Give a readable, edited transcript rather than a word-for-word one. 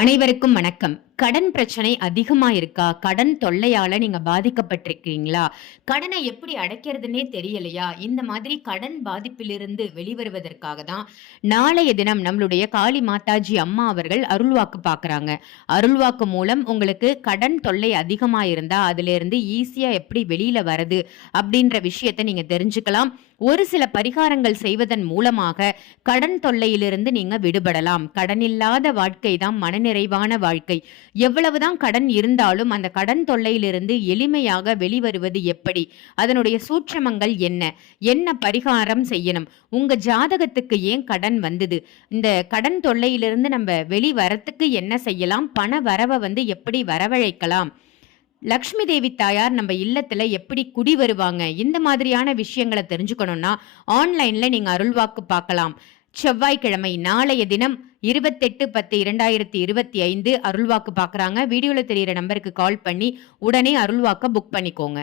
அனைவருக்கும் வணக்கம். கடன் பிரச்சனை அதிகமா இருக்கா? கடன் தொல்லையால நீங்க பாதிக்கப்பட்டிருக்கீங்களா? கடனை எப்படி அடைக்கிறதுன்னே தெரியலையா? இந்த மாதிரி கடன் பாதிப்பிலிருந்து வெளிவருவதற்காக தான் நாளைய தினம் நம்மளுடைய காளி மாதாஜி அம்மா அவர்கள் அருள்வாக்கு பார்க்குறாங்க. அருள்வாக்கு மூலம் உங்களுக்கு கடன் தொல்லை அதிகமா இருந்தா அதிலிருந்து ஈஸியா எப்படி வெளியில வரது அப்படின்ற விஷயத்த நீங்க தெரிஞ்சுக்கலாம். ஒரு சில பரிகாரங்கள் செய்வதன் மூலமாக கடன் தொல்லையிலிருந்து நீங்க விடுபடலாம். கடன் இல்லாத வாழ்க்கை தான் மனநிறைவான வாழ்க்கை. எவ்வளவுதான் கடன் இருந்தாலும் அந்த கடன் தொல்லையிலிருந்து எளிமையாக வெளிவருவது எப்படி? அதனுடைய சூட்சமங்கள் என்ன? என்ன பரிகாரம் செய்யணும்? உங்க ஜாதகத்துக்கு ஏன் கடன் வந்தது? இந்த கடன் தொல்லையிலிருந்து நம்ம வெளிவரத்துக்கு என்ன செய்யலாம்? பண வரவை எப்படி வரவழைக்கலாம்? லக்ஷ்மி தேவி தாயார் நம்ம இல்லத்துல எப்படி குடி வருவாங்க? இந்த மாதிரியான விஷயங்களை தெரிஞ்சுக்கணும்னா ஆன்லைன்ல நீங்க அருள்வாக்கு பார்க்கலாம். செவ்வாய்க்கிழமை நாளைய தினம் 28/10/2025 அருள்வாக்கு பார்க்குறாங்க. வீடியோல தெரியிற நம்பருக்கு கால் பண்ணி உடனே அருள்வாக்க புக் பண்ணிக்கோங்க.